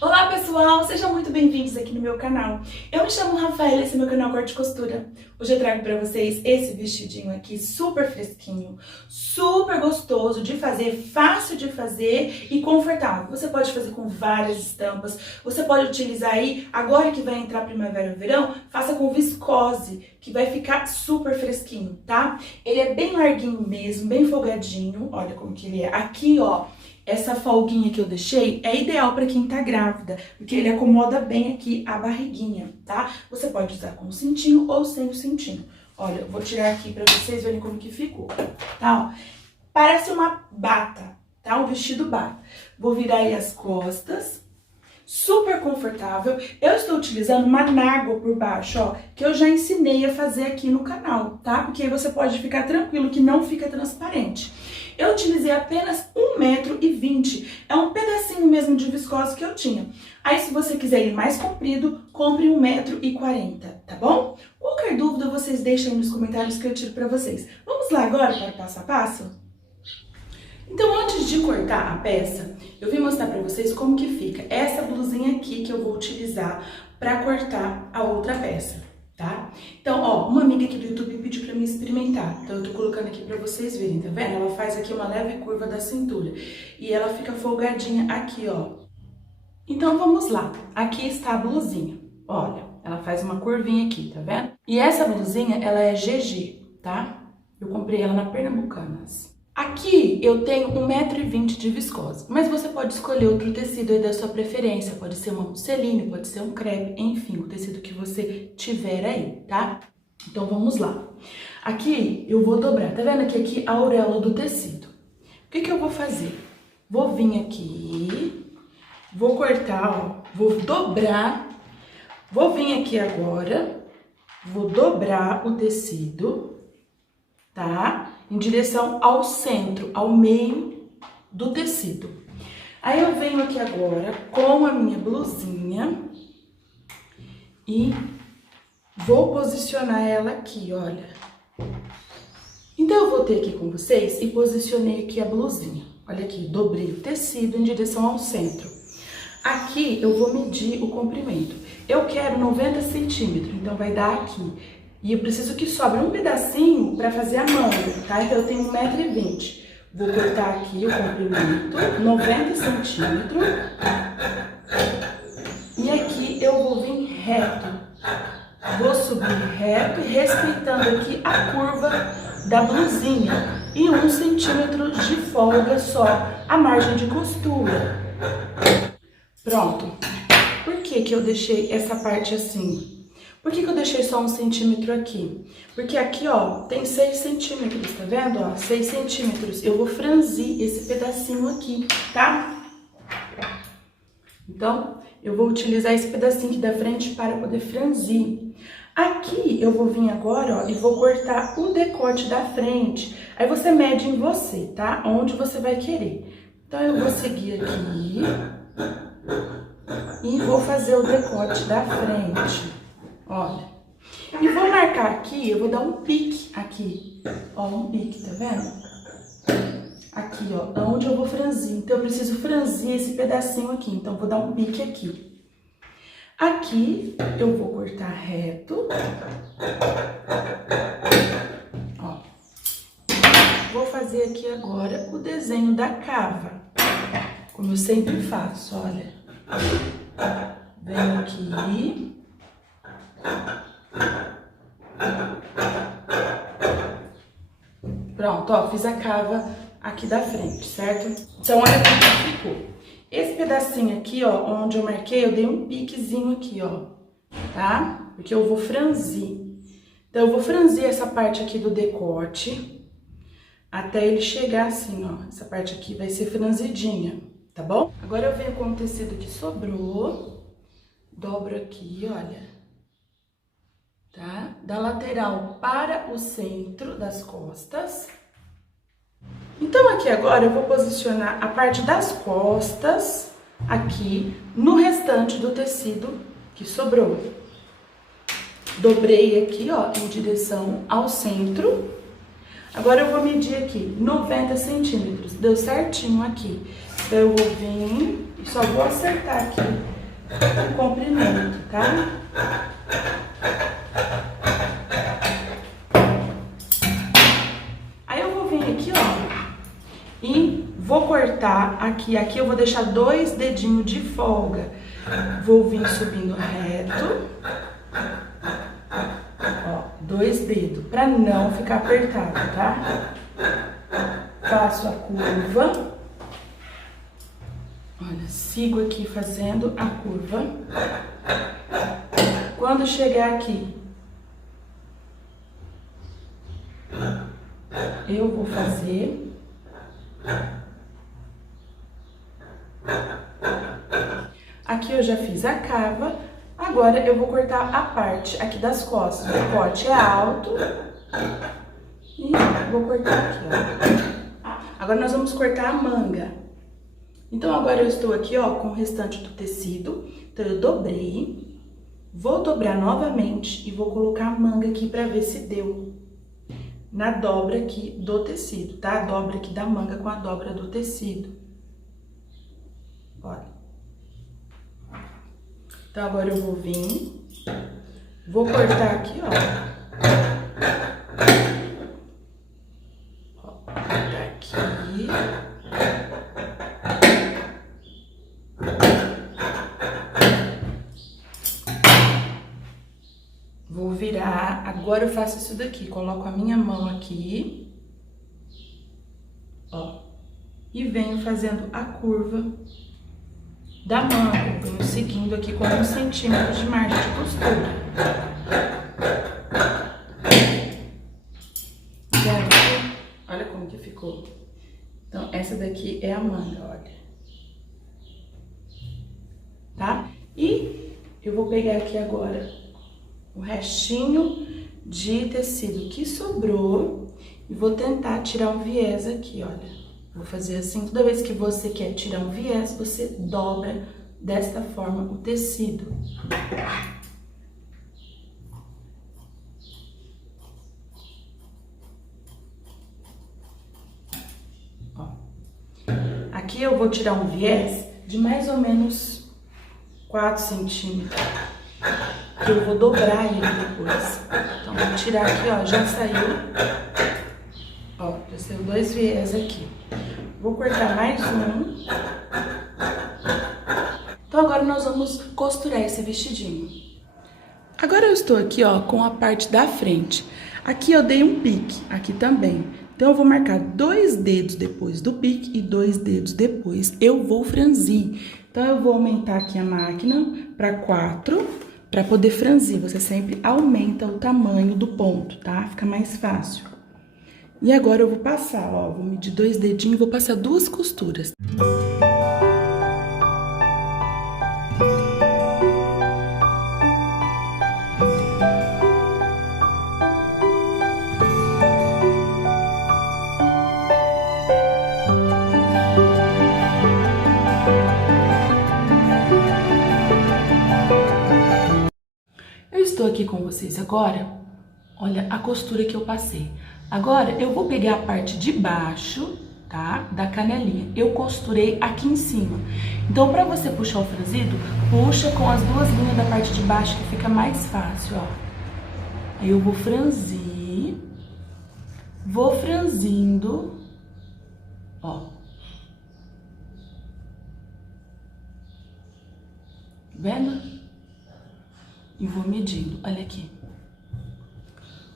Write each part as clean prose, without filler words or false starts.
Olá pessoal, sejam muito bem-vindos aqui no meu canal. Eu me chamo Rafaela, esse é meu canal Corte e Costura. Hoje eu trago pra vocês esse vestidinho aqui super fresquinho, super gostoso de fazer, fácil de fazer e confortável. Você pode fazer com várias estampas, você pode utilizar aí, agora que vai entrar primavera e verão, faça com viscose, que vai ficar super fresquinho, tá? Ele é bem larguinho mesmo, bem folgadinho, olha como que ele é. Aqui, ó, essa folguinha que eu deixei é ideal para quem tá grávida, porque ele acomoda bem aqui a barriguinha, tá? Você pode usar com o cintinho ou sem o cintinho. Olha, eu vou tirar aqui para vocês verem como que ficou, tá? Ó, parece uma bata, tá? Um vestido bata. Vou virar aí as costas. Super confortável. Eu estou utilizando uma nágua por baixo, ó, que eu já ensinei a fazer aqui no canal, tá? Porque aí você pode ficar tranquilo que não fica transparente. Eu utilizei apenas 1,20 m, é um pedacinho mesmo de viscose que eu tinha. Aí se você quiser ir mais comprido, compre 1,40 m, tá bom? Qualquer dúvida vocês deixem aí nos comentários que eu tiro pra vocês. Vamos lá agora para o passo a passo? Então, antes de cortar a peça, eu vim mostrar pra vocês como que fica essa blusinha aqui que eu vou utilizar pra cortar a outra peça, tá? Então, ó, uma amiga aqui do YouTube pediu pra mim experimentar, então eu tô colocando aqui pra vocês verem, tá vendo? Ela faz aqui uma leve curva da cintura e ela fica folgadinha aqui, ó. Então, vamos lá. Aqui está a blusinha, olha, ela faz uma curvinha aqui, tá vendo? E essa blusinha, ela é GG, tá? Eu comprei ela na Pernambucanas. Aqui eu tenho 1,20 m de viscose, mas você pode escolher outro tecido aí da sua preferência, pode ser uma musseline, pode ser um crepe, enfim, o tecido que você tiver aí, tá? Então vamos lá. Aqui eu vou dobrar, tá vendo aqui a auréola do tecido? O que que eu vou fazer? Vou vir aqui, vou cortar, ó, vou dobrar, vou vir aqui agora, vou dobrar o tecido, tá? Em direção ao centro, ao meio do tecido. Aí eu venho aqui agora com a minha blusinha e vou posicionar ela aqui, olha. Então eu voltei aqui com vocês e posicionei aqui a blusinha. Olha aqui, dobrei o tecido em direção ao centro. Aqui eu vou medir o comprimento. Eu quero 90 centímetros, então vai dar aqui. E eu preciso que sobre um pedacinho para fazer a manga, tá? Então eu tenho 1,20 m. Vou cortar aqui o comprimento, 90 centímetros. E aqui eu vou vir reto. Vou subir reto e respeitando aqui a curva da blusinha. E 1 centímetro de folga só, a margem de costura. Pronto. Por que que eu deixei essa parte assim? Por que que eu deixei só 1 centímetro aqui? Porque aqui, ó, tem 6 centímetros, tá vendo? Ó, 6 centímetros. Eu vou franzir esse pedacinho aqui, tá? Então, eu vou utilizar esse pedacinho aqui da frente para poder franzir. Aqui, eu vou vir agora, ó, e vou cortar o decote da frente. Aí você mede em você, tá? Onde você vai querer. Então, eu vou seguir aqui e vou fazer o decote da frente. Olha, e vou marcar aqui, eu vou dar um pique aqui, ó, um pique, tá vendo? Aqui, ó, onde eu vou franzir, então eu preciso franzir esse pedacinho aqui, então eu vou dar um pique aqui. Aqui, eu vou cortar reto, ó. Vou fazer aqui agora o desenho da cava, como eu sempre faço, olha. Venho aqui. Pronto, ó, fiz a cava aqui da frente, certo? Então, olha como ficou. Esse pedacinho aqui, ó, onde eu marquei, eu dei um piquezinho aqui, ó, tá? Porque eu vou franzir. Então, eu vou franzir essa parte aqui do decote até ele chegar assim, ó. Essa parte aqui vai ser franzidinha, tá bom? Agora eu venho com o tecido que sobrou, dobro aqui, olha. Tá? Da lateral para o centro das costas. Então, aqui agora eu vou posicionar a parte das costas aqui no restante do tecido que sobrou. Dobrei aqui, ó, em direção ao centro. Agora eu vou medir aqui 90 centímetros, deu certinho aqui. Então, eu vou vir e só vou acertar aqui o comprimento, tá? Aí eu vou vir aqui, ó, e vou cortar aqui. Aqui eu vou deixar 2 dedinhos de folga. Vou vir subindo reto. Ó, 2 dedos, pra não ficar apertado, tá? Faço a curva. Olha, sigo aqui fazendo a curva. Quando chegar aqui, eu vou fazer aqui. Eu já fiz a cava. Agora eu vou cortar a parte aqui das costas. O corte é alto e vou cortar aqui, ó. Agora nós vamos cortar a manga. Então agora eu estou aqui, ó, com o restante do tecido. Então eu dobrei, vou dobrar novamente e vou colocar a manga aqui pra ver se deu na dobra aqui do tecido, tá? A dobra aqui da manga com a dobra do tecido. Olha. Então, agora eu vou vir, vou cortar aqui, ó. Ó, cortar aqui. Vou virar, agora eu faço isso daqui, coloco a minha mão aqui, ó, e venho fazendo a curva da manga, venho seguindo aqui com 1 centímetro de margem de costura. Vendo? Olha como que ficou. Então, essa daqui é a manga, olha. Tá? E eu vou pegar aqui agora o restinho de tecido que sobrou e vou tentar tirar um viés aqui, olha. Vou fazer assim, toda vez que você quer tirar um viés, você dobra desta forma o tecido. Ó. Aqui eu vou tirar um viés de mais ou menos 4 centímetros. Que eu vou dobrar ele depois. Então, vou tirar aqui, ó, já saiu. Ó, já saiu 2 viés aqui. Vou cortar mais um. Então, agora nós vamos costurar esse vestidinho. Agora eu estou aqui, ó, com a parte da frente. Aqui eu dei um pique, aqui também. Então, eu vou marcar 2 dedos depois do pique e 2 dedos depois. Eu vou franzir. Então, eu vou aumentar aqui a máquina para 4, para poder franzir. Você sempre aumenta o tamanho do ponto, tá? Fica mais fácil. E agora eu vou passar, ó, vou medir 2 dedinhos e vou passar 2 costuras. Eu estou aqui com vocês agora, olha a costura que eu passei. Agora, eu vou pegar a parte de baixo, tá? Da canelinha. Eu costurei aqui em cima. Então, pra você puxar o franzido, puxa com as 2 linhas da parte de baixo, que fica mais fácil, ó. Aí eu vou franzir. Vou franzindo, ó. Vendo? E vou medindo, olha aqui.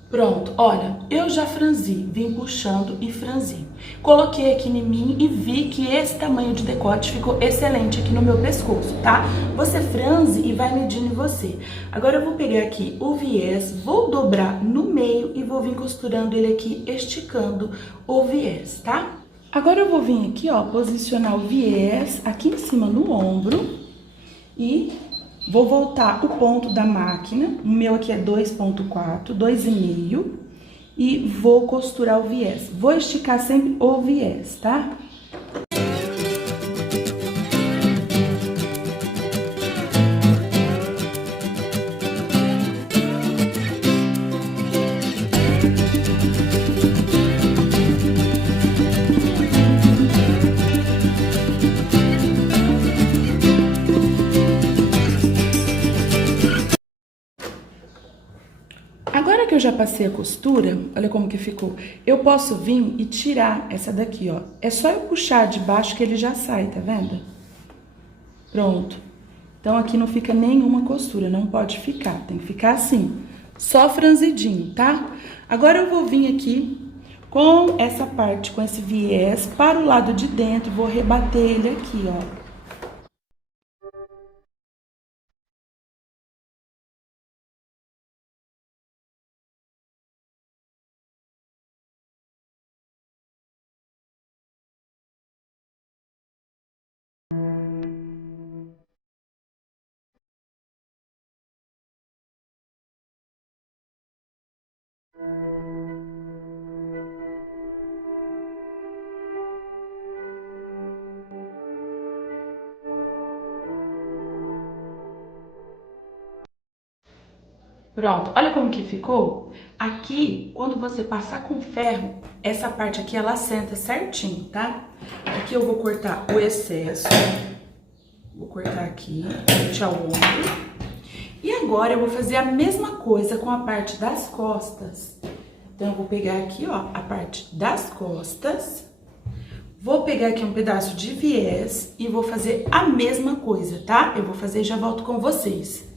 Pronto, olha, eu já franzi, vim puxando e franzi. Coloquei aqui em mim e vi que esse tamanho de decote ficou excelente aqui no meu pescoço, tá? Você franze e vai medindo em você. Agora eu vou pegar aqui o viés, vou dobrar no meio e vou vir costurando ele aqui, esticando o viés, tá? Agora eu vou vir aqui, ó, posicionar o viés aqui em cima no ombro e vou voltar o ponto da máquina, o meu aqui é 2,4, 2,5, e vou costurar o viés. Vou esticar sempre o viés, tá? já passei a costura, olha como que ficou. Eu posso vir e tirar essa daqui, ó. É só eu puxar de baixo que ele já sai, tá vendo? Pronto. Então, aqui não fica nenhuma costura, não pode ficar. Tem que ficar assim, só franzidinho, tá? Agora eu vou vir aqui com essa parte, com esse viés para o lado de dentro, vou rebater ele aqui, ó. Pronto, olha como que ficou. Aqui, quando você passar com ferro, essa parte aqui, ela assenta certinho, tá? Aqui eu vou cortar o excesso. Vou cortar aqui, deixar o ombro. E agora eu vou fazer a mesma coisa com a parte das costas. Então, eu vou pegar aqui, ó, a parte das costas. Vou pegar aqui um pedaço de viés e vou fazer a mesma coisa, tá? Eu vou fazer e já volto com vocês.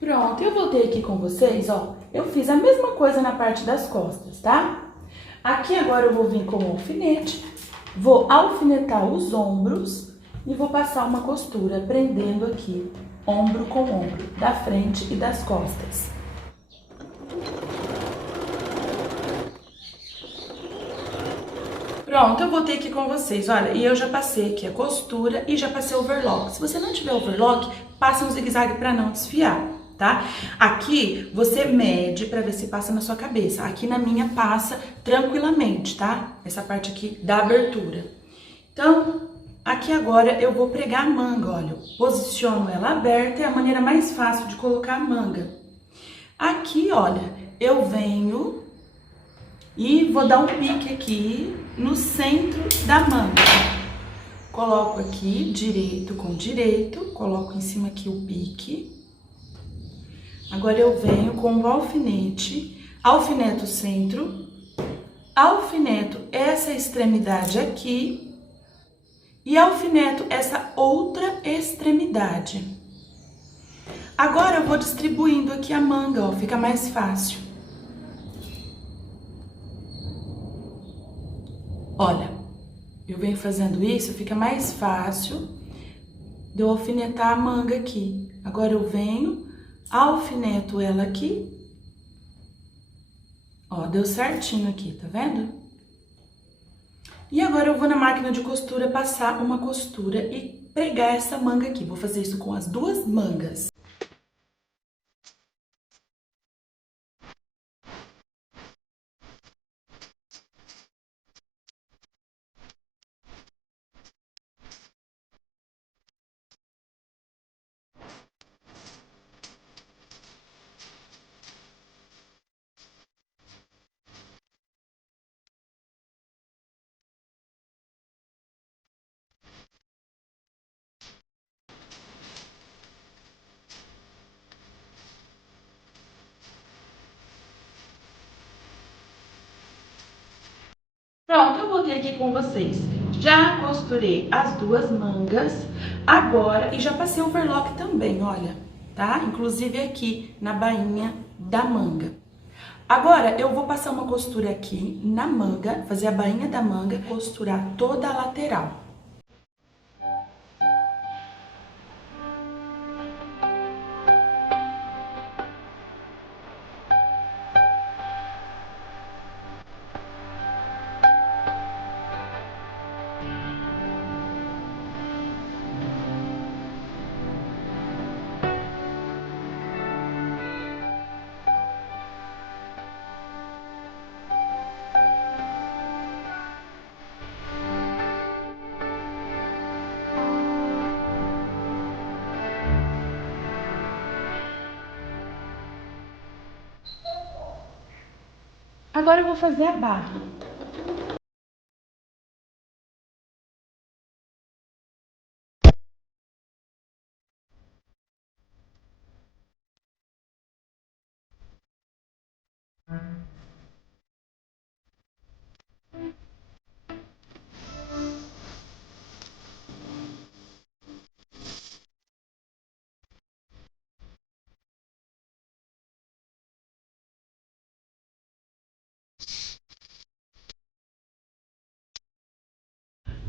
Pronto, eu voltei aqui com vocês, ó. Eu fiz a mesma coisa na parte das costas, tá? Aqui agora eu vou vir com o alfinete, vou alfinetar os ombros e vou passar uma costura prendendo aqui, ombro com ombro, da frente e das costas. Pronto, eu voltei aqui com vocês, olha, e eu já passei aqui a costura e já passei o overlock. Se você não tiver overlock, passa um zigue-zague para não desfiar, tá? Aqui você mede para ver se passa na sua cabeça. Aqui na minha passa tranquilamente, tá? Essa parte aqui da abertura. Então, aqui agora eu vou pregar a manga, olha, eu posiciono ela aberta, é a maneira mais fácil de colocar a manga. Aqui, olha, eu venho e vou dar um pique aqui no centro da manga. Coloco aqui direito com direito, coloco em cima aqui o pique. Agora eu venho com o alfinete, alfineto o centro, alfineto essa extremidade aqui e alfineto essa outra extremidade. Agora eu vou distribuindo aqui a manga, ó, fica mais fácil. Olha, eu venho fazendo isso, fica mais fácil de eu alfinetar a manga aqui. Agora eu venho, alfineto ela aqui. Ó, deu certinho aqui, tá vendo? E agora eu vou na máquina de costura passar uma costura e pregar essa manga aqui. Vou fazer isso com as duas mangas. Pronto, eu voltei aqui com vocês. Já costurei as duas mangas agora e já passei o overlock também, olha, tá? Inclusive aqui na bainha da manga. Agora eu vou passar uma costura aqui na manga, fazer a bainha da manga, costurar toda a lateral. Agora eu vou fazer a barra.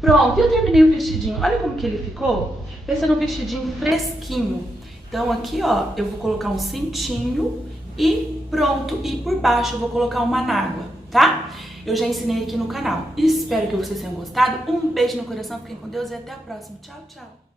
Pronto, eu terminei o vestidinho. Olha como que ele ficou. Pensa num vestidinho fresquinho. Então aqui, ó, eu vou colocar um cintinho e pronto. E por baixo eu vou colocar uma anágua, tá? Eu já ensinei aqui no canal. Espero que vocês tenham gostado. Um beijo no coração, fiquem com Deus e até a próxima. Tchau, tchau.